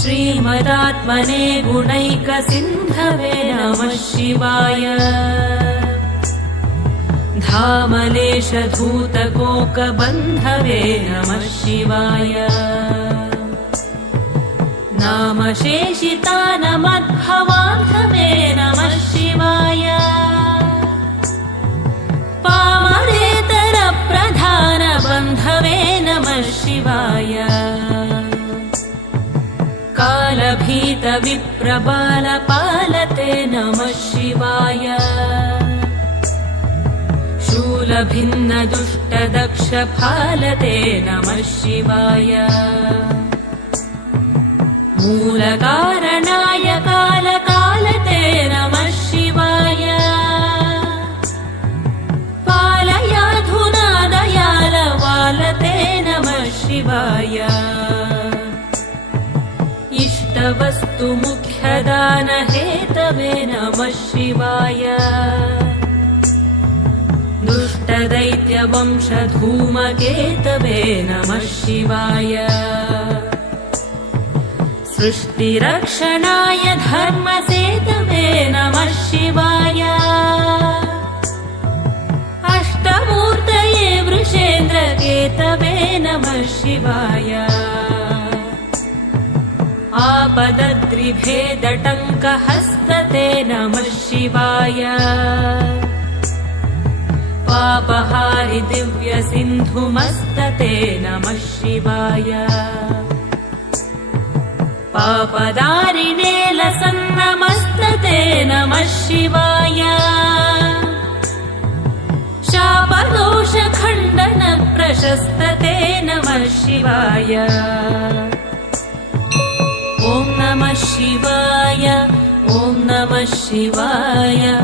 श्रीमदात्मने गुणैकसिन्धवे नमः शिवाय। धामलेशधूतकोकबन्धवे नमः शिवाय। नामशेषितानमद्भवान्धवे नमः शिवाय। पामरेतरप्रधानबन्धवे नमः शिवाय। कालभीतविप्रबालपालते नमः शिवाय। शूलभिन्नदुष्टदक्षफालते नमः शिवाय। मूलकारणाय कालकालते नमः शिवाय। पालयाधुना दयालवालते नमः शिवाय। इष्टवस्तुमुख्यदानहेतवे नमः शिवाय। दुष्टदैत्यवंशधूमकेतवे नमः शिवाय। सृष्टिरक्षणाय धर्मसेतवे नमः शिवाय। अष्टमूर्तये वृषेन्द्रकेतवे नमः शिवाय। आपदद्रिभेदटङ्कहस्तते नमः शिवाय। पापहारि दिव्यसिन्धुमस्तते नमः शिवाय। पापदारिणे लसन्नमस्तते नमः शिवाय। शापदोषखण्डनप्रशस्तते नमः शिवाय। ॐ नमः शिवाय। ॐ नमः शिवाय।